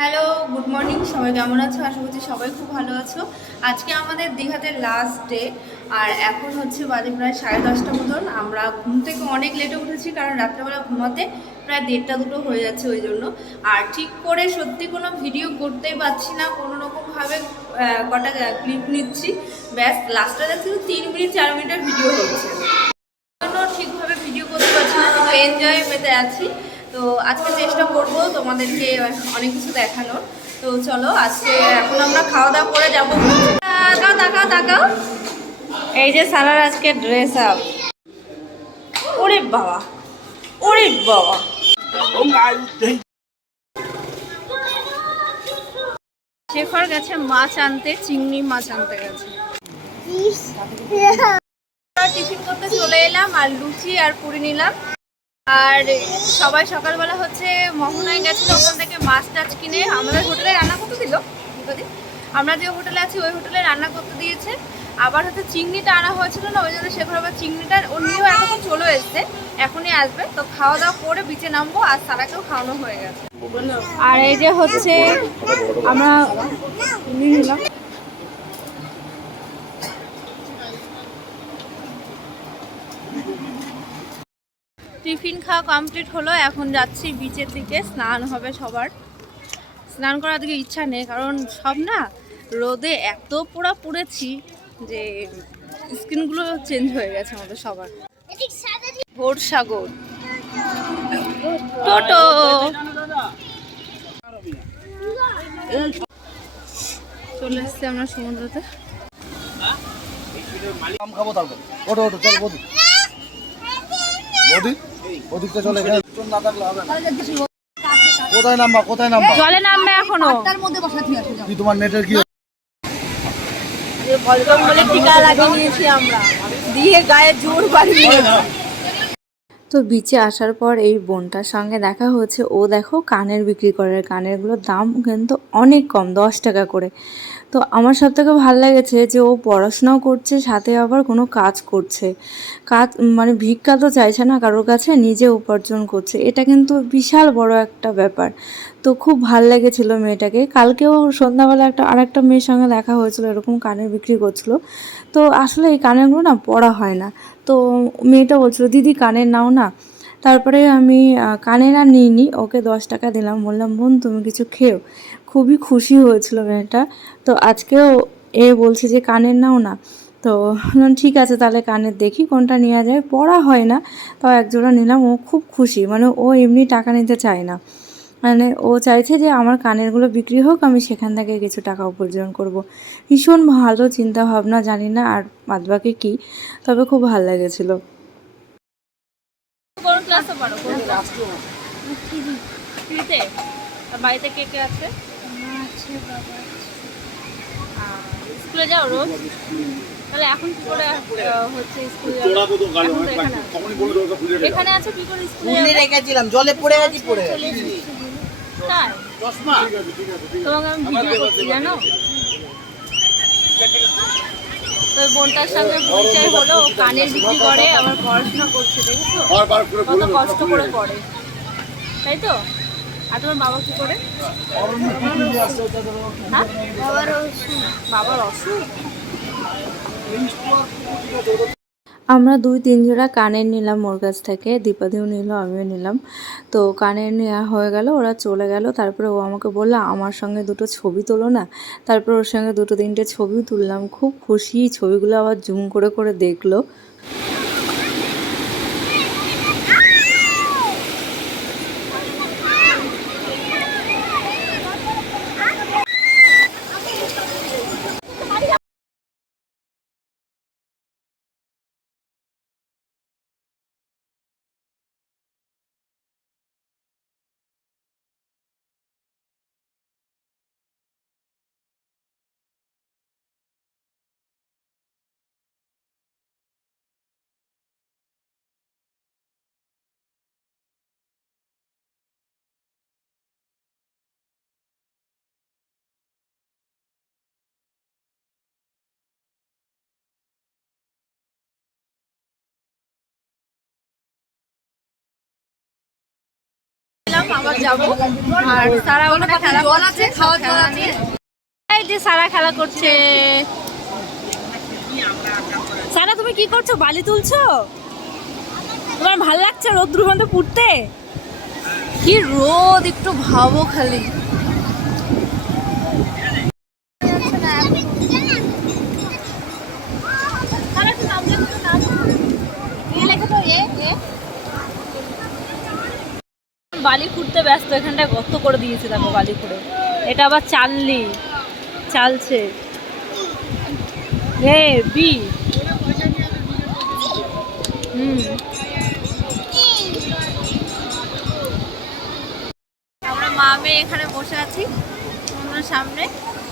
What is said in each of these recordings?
Hello good morning সবাই কেমন আছো? আশা করছি সবাই খুব ভালো আছো। আজকে আমাদের দীঘাতে লাস্ট ডে আর এখন হচ্ছে বাজে প্রায় সাড়ে দশটা মতন। আমরা ঘুম থেকে অনেক লেটে উঠেছি, কারণ রাত্রেবেলা ঘুমাতে প্রায় দেড়টা দুটো হয়ে যাচ্ছে ওই জন্য। আর ঠিক করে সত্যি কোনো ভিডিও করতেই পারছি না, কোনো রকমভাবে কটা ক্লিপ নিচ্ছি। ব্যাস লাস্টটা দেখছি তিন মিনিট, চার মিনিটের ভিডিও হচ্ছে। ঠিকভাবে ভিডিও করতে পারছি না শুধু এনজয় পেতে আছি। তো আজকে চেষ্টা করব তোমাদেরকে অনেক কিছু দেখানোর। তো চলো আজকে এখন আমরা খাওয়া দাওয়া করে যাব। তাকাও তাকাও তাকাও এই যে সারার আজকে ড্রেস আপ ওরে বাবা ওরে বাবা। শেখর গেছে মাছ আনতে চিংড়ি মাছ আনতে গেছে। টিফিন করতে চলে এলাম আর লুচি আর পুরি নিলাম। আর সবাই সকালবেলা হচ্ছে মোহনায় গেছিল ওখান থেকে মাছ টাছ কিনে আমাদের হোটেলে রান্না করতে দিল আমরা যে হোটেলে আছি, ওই হোটেলে রান্না করতে দিয়েছে। আবার হচ্ছে চিংড়িটা আনা হয়েছিল না, ওই জন্য সেখানে আবার চিংড়িটা ও নিয়েও এখন চলে এসছে, এখনই আসবে। তো খাওয়া দাওয়া করে বিচে নামবো, আর সারাকেও খাওয়ানো হয়ে গেছে। আর এই যে হচ্ছে আমরা টিফিন খাওয়া কমপ্লিট হলো, এখন যাচ্ছি বিচের দিকে, স্নান হবে সবার। স্নান করার দিকে ইচ্ছা নেই, কারণ সব না রোদে এত পোড়া পুড়েছি যে স্কিনগুলো চেঞ্জ হয়ে গেছে আমাদের সবার। ভোর সাগর। টোটো। চলে এসছি আমরা সমুদ্রতে। খাব তারপর বৌদি। বৌদি? ওদিকটা চলে চোর না থাকলে হবে না। কোথায় নামবা কোথায় নামবা? জলে নামবে এখনও। কি তোমার নেটের কি? বলগম বলে টিকা লাগিয়ে নিয়েছি আমরা। দিয়ে গায়ে জোর বাড়ি তো বিচে আসার পর এই বোনটার সঙ্গে দেখা হয়েছে। ও দেখো কানের বিক্রি করে, কানেরগুলোর দাম কিন্তু অনেক কম, দশ টাকা করে। তো আমার সব থেকে ভালো লেগেছে যে ও পড়াশোনাও করছে, সাথে আবার কোনো কাজ করছে। কাজ মানে ভিক্ষা তো চাইছে না, কারোর কাছে নিজে উপার্জন করছে। এটা কিন্তু বিশাল বড় একটা ব্যাপার। তো খুব ভালো লেগেছিল মেয়েটাকে। কালকেও সন্ধ্যাবেলা একটা আর একটা মেয়ের সঙ্গে দেখা হয়েছিল, এরকম কানের বিক্রি করছিল। তো আসলে এই কানেরগুলো না পড়া হয় না। তো মেয়েটা বলছিল, দিদি, কানের নাও না। তারপরে আমি কানের আর নিইনি, ওকে দশ টাকা দিলাম। বললাম, বোন, তুমি কিছু খেও। খুবই খুশি হয়েছিল মেয়েটা। তো আজকেও এ বলছে যে, কানের নাও না। তো ঠিক আছে, তাহলে কানের দেখি, কোনটা নেওয়া যায়। পড়া হয় না, তাও একজোড়া নিলাম, ও খুব খুশি। মানে ও এমনি টাকা নিতে চায় না। মানে ও চাইছে যে আমার কানেরগুলো বিক্রি হোক আমি সেখান থেকে কিছু টাকা উপার্জন করব। ভীষণ ভালো চিন্তা ভাবনা জানি না আর বাদবাকি কি তবে খুব ভালো লেগেছিল। কোন ক্লাসে পড়ো? কোন ক্লাস ফ্রিতে আর বাড়িতে কে কে আছে? স্কুলে যাও রোজ? তাহলে এখন কি করে হচ্ছে স্কুলে? এখন আছো। এখানে আছে কি করে স্কুলে খুলে রেখেছিলাম জলে পড়ে গেছি পড়ে তোমাকে আমি ভিডিও করছি জানো? তো বোনটার সঙ্গে পরিচয় হলো কানের বিক্রি করে আবার পড়াশোনা করছে দেখেছ? কত কষ্ট করে পড়ে। তাই তো? আর তোমার বাবা কি করে? হ্যাঁ? বাবার অসুখ? বাবার অসুখ? আমরা দুই তিন জোড়া কানের নিলাম ওর কাছ থেকে। দীপাদিও নিল, আমিও নিলাম। তো কানের নেওয়া হয়ে গেল, ওরা চলে গেল। তারপরে ও আমাকে বলল, আমার সঙ্গে দুটো ছবি তোলো না। তারপর ওর সঙ্গে দুটো তিনটে ছবিও তুললাম। খুব খুশি, ছবিগুলো আবার জুম করে করে দেখল। আবার যাব। আর সারা ওখানে জল আছে খাওয়ার জল আছে। এই যে সারা খেলা করছে। সারা তুমি কি করছ? বালি তুলছো? তোমার ভালো লাগছে রোদ্রুর মধ্যে পুড়তে? কি রোদ একটু ভাবো খালি। সারা একটু নাম লেখো তো, নাম এ লেখো তো, এ, এ। বালি খুঁড়তে ব্যস্ত এখানটায় গর্ত করে দিয়েছে দেখো বালি খুঁড়ে এটা আবার চাললি চালছে। এ, বি। হুম। আমরা মা মেয়ে এখানে বসে আছি সামনে।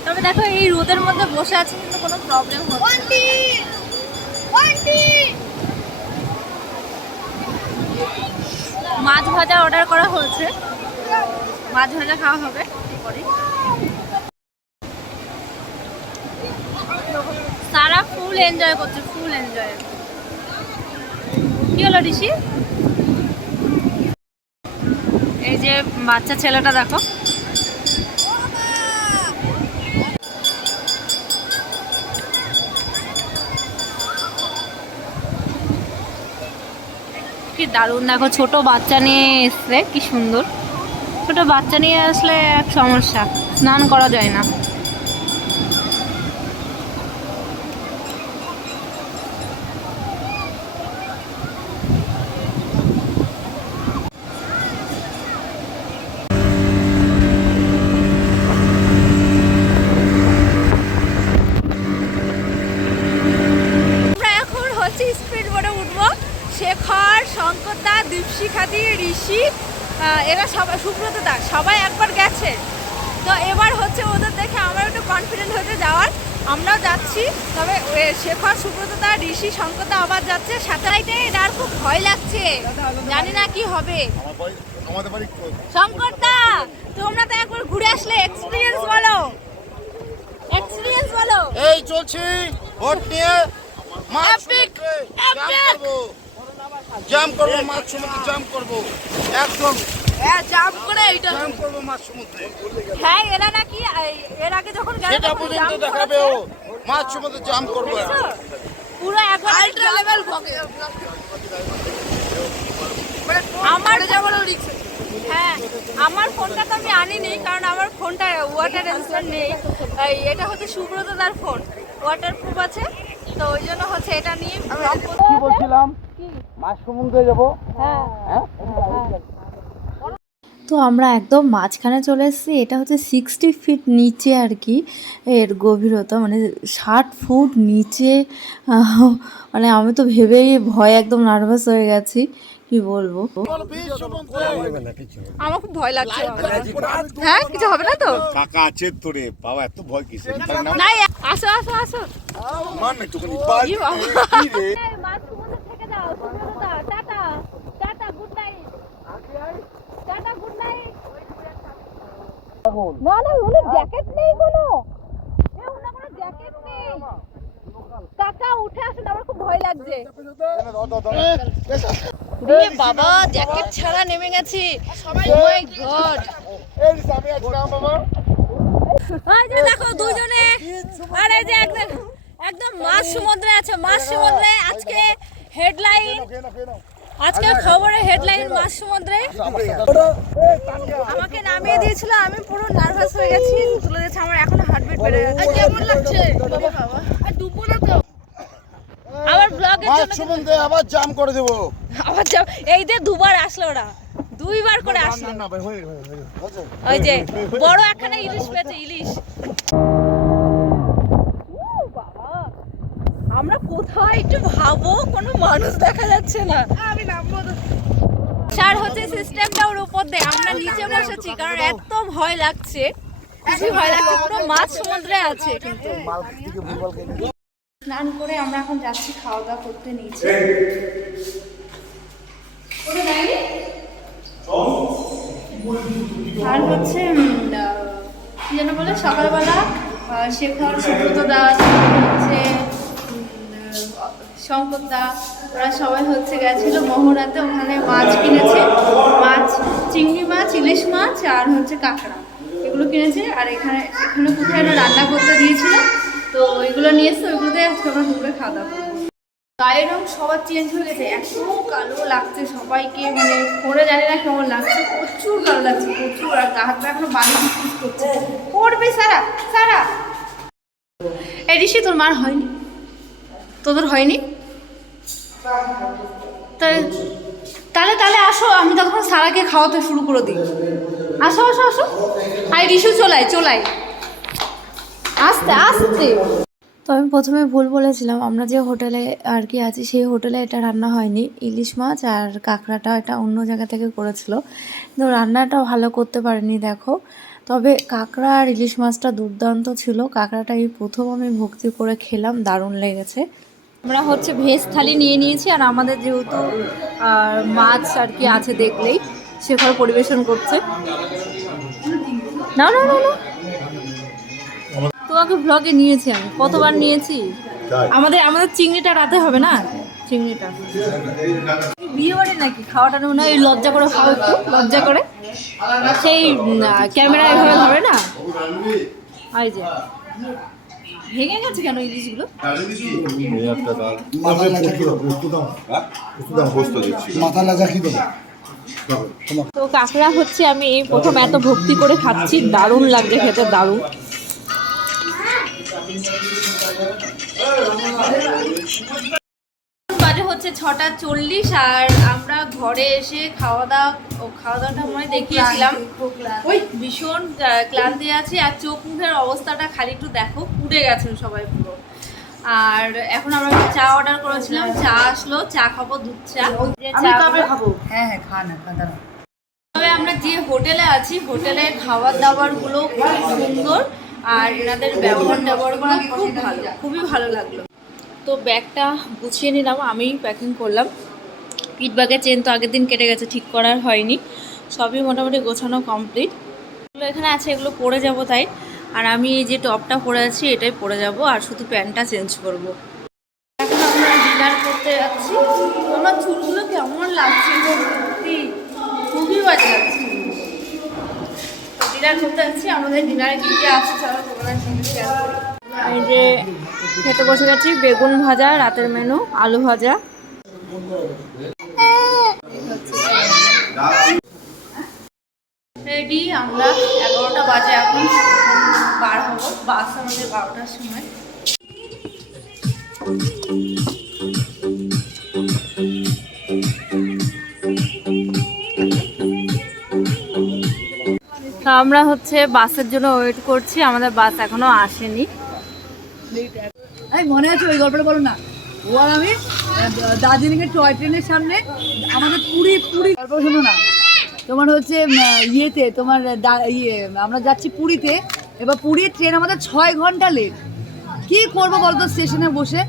তবে দেখো এই রোদের মধ্যে বসে আছি কিন্তু কোনো প্রবলেম হচ্ছে না। মাছ ভাজা অর্ডার করা হয়েছে। মাছ ভাজা খাওয়া হবে সারা ফুল এনজয় করছে ফুল এনজয় কি হলো ঋষি? এই যে বাচ্চা ছেলেটা দেখো। দারুণ। দেখো ছোট বাচ্চা নিয়ে এসছে, কি সুন্দর। ছোট বাচ্চা নিয়ে আসলে এক সমস্যা, স্নান করা যায় না আমরা এখন হচ্ছে স্পিড বোর্ডে উঠবো শেখর শঙ্করদা দীপশিখাদি ঋষি আহ, এরা সবাই সুব্রত দা সবাই একবার গেছে। তো এবার হচ্ছে ওদের দেখে আমার একটু কনফিডেন্ট হয়েছে যাওয়ার। আমরাও যাচ্ছি তবে শেখর সুব্রত দা ঋষি শঙ্করদা আবার যাচ্ছে। স্যাটেলাইটে এটা আর খুব ভয় লাগছে। জানি না কি হবে। শঙ্কর দা তোমরা তো একবার ঘুরে আসলে এক্সপিরিয়েন্স বলো। এক্সপিরিয়েন্স বলো। এই চলছি ভোট নিয়ে Epic! জাম করব মাছ সমুদ্রে জাম করব। একদম। হ্যাঁ করে এইটা। জাম করব মাছ সমুদ্রে। হ্যাঁ এরা নাকি এর আগে যখন গেল সেটা পর্যন্ত দেখাবে ও। মাছ সমুদ্রে জাম করব? পুরো একবার আলট্রা লেভেল আমার যেমন হ্যাঁ আমার ফোনটা তো আমি আনিনি কারণ আমার ফোনটা ওয়াটার রেজিস্ট্যান্ট নেই। এটা হচ্ছে সুব্রতদার ফোন। ওয়াটার প্রুফ আছে। তো ওই জন্য হচ্ছে এটা নিয়ে কি বলছিলাম? মাছ সমুদ্রে যাব? হ্যাঁ। হ্যাঁ? তো আমরা একদম মাঝখানে চলে এসেছি। এটা হচ্ছে সিক্সটি ফিট নিচে আর কি এর গভীরতা মানে ষাট ফুট নিচে। মানে আমি তো ভেবেই ভয় একদম নার্ভাস হয়ে গেছি। কি বলব? আমার খুব ভয় লাগছে। হ্যাঁ কিছু হবে না তো? কাকা আছে তোরে। বাবা এত ভয় কিসে নাই আসো আসো আসো। মান একটুখানি ই বাবা। কি রে? মাছ সমুদ্রে থেকে যাও সুব্রতদা tata tata good night tata good night না না উনি জ্যাকেট নেই কোনো। কোনো জ্যাকেট নেই। কাকা উঠে আসুন আমার খুব ভয় লাগছে। বাবা জ্যাকেট ছাড়া নেমে গেছি। ও মাই গড এই দেখো দুজনে আর এই যে একদম একদম মাছ সমুদ্রে আছে মাছ সমুদ্রে আজকে হেডলাইন আজকে খবরে হেডলাইন মাছ সমুদ্রে। আমাকে নামিয়ে দিয়েছিল আমি পুরো নার্ভাস হয়ে গেছি তুলে দিয়েছে আমার এখনও হার্টবিট বেড়ে যাচ্ছে। কেমন লাগছে? আর ডুববো না তো আবার ব্লগের মাছ জন্য সমুদ্রে আবার জাম করে দেবো। আবার যাও এই যে দুবার আসলো ওরা। দুইবার করে আসলো। না ভাই হয়েছে? ওই যে বড় একখানা ইলিশ পেয়েছে ইলিশ। আমরা কোথায় একটু ভাবো কোনো মানুষ দেখা যাচ্ছে না। আমি নামবো সার হচ্ছে সিস্টেমটা ওর উপর দিয়ে আমরা নিচে বসেছি কারণ এত ভয় লাগছে বেশি ভয় লাগছে পুরো মাছ সমুদ্রে আছে কিন্তু। স্নান করে আমরা এখন যাচ্ছি খাওয়া দাওয়া করতে নিচে। আর হচ্ছে কি যেন বলে সকালবেলা শেখর সুব্রত দাস হচ্ছে শঙ্কর দা ওরা সবাই হচ্ছে গেছিল মোহনাতে ওখানে মাছ কিনেছে। মাছ চিংড়ি মাছ ইলিশ মাছ আর হচ্ছে কাঁকড়া। এগুলো কিনেছে আর এখানে এখানে কোথায় একটা রান্না করতে দিয়েছিল তো ওইগুলো নিয়ে এসে ওইগুলোতে আজকে আমরা দুপুরে খাওয়া দাওয়া গায়ের রং সবার চেঞ্জ হয়ে গেছে। এত কালো লাগছে সবাইকে মানে পরে জানি না কেমন লাগছে, প্রচুর কালো লাগছে, প্রচুর। আর গা হাত এখনও বালি ফিস করছে। পড়বে সারা সারা। এই ঋষি, তোর মার হয়নি? তোদের হয়নি? তাহলে তাহলে আসো, আমি তখন সারাকে খাওয়াতে শুরু করে দিই। আসো আসো আসো। আই ঋষু চলাই চলাই আস্তে আস্তে। তো আমি প্রথমে ভুল বলেছিলাম, আমরা যে হোটেলে আর কি আছি সেই হোটেলে এটা রান্না হয়নি। ইলিশ মাছ আর কাঁকড়াটা এটা অন্য জায়গা থেকে করেছিল। কিন্তু রান্নাটা ভালো করতে পারেনি, দেখো। তবে কাঁকড়া আর ইলিশ মাছটা দুর্দান্ত ছিল। কাঁকড়াটা এই প্রথম আমি ভক্তি করে খেলাম, দারুণ লেগেছে। আমরা হচ্ছে ভেজ থালি নিয়ে নিয়েছি আর আমাদের যেহেতু মাছ আর কি আছে দেখলেই, শেখর পরিবেশন করছে। না না না না। তোমাকে ব্লগে নিয়েছি আমি। কতবার নিয়েছি? আমাদের আমাদের চিংড়িটা রাতে হবে না? চিংড়িটা। বিয়ে বাড়ি নাকি? খাওয়াটা মনে হয় লজ্জা করে খাও একটু লজ্জা করে। সেই ক্যামেরা এভাবে ধরে না? এই যে। ভেঙে গেছে কেন ইলিশগুলো? মাথা লাগা কি দেবো তো কাঁকড়া হচ্ছে আমি এই প্রথম এত ভক্তি করে খাচ্ছি দারুণ লাগছে খেতে দারুণ। বাজে হচ্ছে ছটা চল্লিশ আর আমরা ঘরে এসে খাওয়া দাওয়া খাওয়া দাওয়াটা মনে দেখিয়েছিলাম। ওই ভীষণ ক্লান্তি আছে আর চোখ মুখের অবস্থাটা খালি একটু দেখো পুড়ে গেছেন সবাই পুরো। আর এখন আমরা একটা চা অর্ডার করেছিলাম চা আসলো চা খাব দুধ চা। খাব? হ্যাঁ হ্যাঁ খা না খা তবে আমরা যে হোটেলে আছি হোটেলের খাবার দাবারগুলো খুব সুন্দর। আর এনাদের ব্যবহার ট্যাবহারগুলো খুব ভালো, খুবই ভালো লাগল। তো ব্যাগটা গুছিয়ে নিলাম আমি প্যাকিং করলাম। পিট ব্যাগের চেন তো আগের দিন কেটে গেছে, ঠিক করার হয়নি। সবই মোটামুটি গোছানো কমপ্লিট এগুলো এখানে আছে, এগুলো পরে যাব তাই। আর আমি এই যে টপটা পরে আছি, এটাই পরে যাব, আর শুধু প্যান্টটা চেঞ্জ করব। এখন আমরা ডিনার করতে যাচ্ছি। আমার চুলগুলো কেমন লাগছে? খুবই বাজে লাগছে। ডিনার আমাদের যে খেতে বসে গেছি, বেগুন ভাজা, রাতের মেনু আলু ভাজা। রেডি আমরা এগারোটা বাজে এখন, বার হব, বাস আমাদের বারোটার সময়। তো আমরা হচ্ছে বাসের জন্য ওয়েট করছি, আমাদের বাস এখনও আসেনি। মনে আছে ওই গল্পটা বলো না? ও আর আমি দার্জিলিং এর টয় ট্রেনের সামনে আমাদের পুরী, পুরি। গল্প শোনো না, তোমার হচ্ছে ইয়েতে, তোমার ইয়ে আমরা যাচ্ছি পুরীতে, এবার পুরীর ট্রেন আমাদের ছয় ঘণ্টা লেট কি করব বলতো স্টেশনে বসে?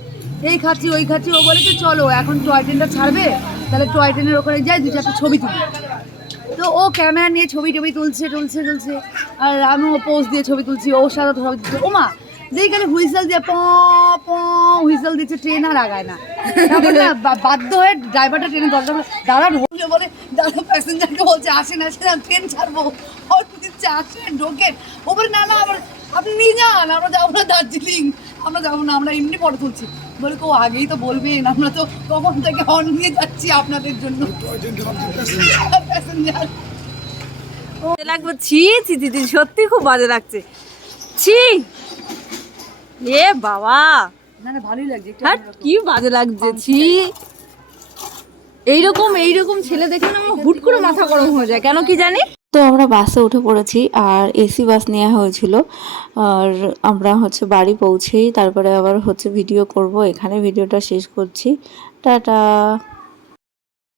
এই খাচ্ছি, ওই খাচ্ছি, ও বলে কি চলো, এখন টয় ট্রেনটা ছাড়বে? তাহলে টয় ট্রেনের ওখানে যাই দু চারটা ছবি তুলি। তো ও ক্যামেরা নিয়ে ছবি টবি তুলছে তুলছে তুলছে। আর আমিও পোজ দিয়ে ছবি তুলছি ওর সাথে ছবি তুলছে ও মা দেখি খালি হুইসেল দিয়ে প প, হুইসেল দিচ্ছে ট্রেন আর আগায় না। বাধ্য হয়ে ড্রাইভারটা ট্রেনের দরজা দাঁড়া ঢোকলে বলে দাঁড়া প্যাসেঞ্জারকে বলছে আসেন আসেন আমি ট্রেন ছাড়বো। ওর দিচ্ছে আসেন ঢোকেন ও বলে, না না আবার আপনি নিয়ে যান, আমরা যাব না দার্জিলিং। আমরা যাব না, আমরা এমনি ফটো তুলছি। বলে তো আগেই তো বলবেন আমরা তো তখন থেকে হর্ন নিয়ে যাচ্ছি আপনাদের জন্য। প্যাসেঞ্জার লাগবে ছি ছি ছি সত্যি খুব বাজে লাগছে। ছি। এ বাবা। না না ভালোই লাগছে হ্যাঁ কি বাজে লাগছে ছি। এইরকম এইরকম ছেলে দেখে না আমার হুট করে মাথা গরম হয়ে যায় কেন কি জানি? তো আমরা বাসে উঠে পড়েছি আর এসি বাস নেওয়া হয়েছিল। আর আমরা হচ্ছে বাড়ি পৌঁছেই তারপরে আবার হচ্ছে ভিডিও করব। এখানে ভিডিওটা শেষ করছি। টাটা!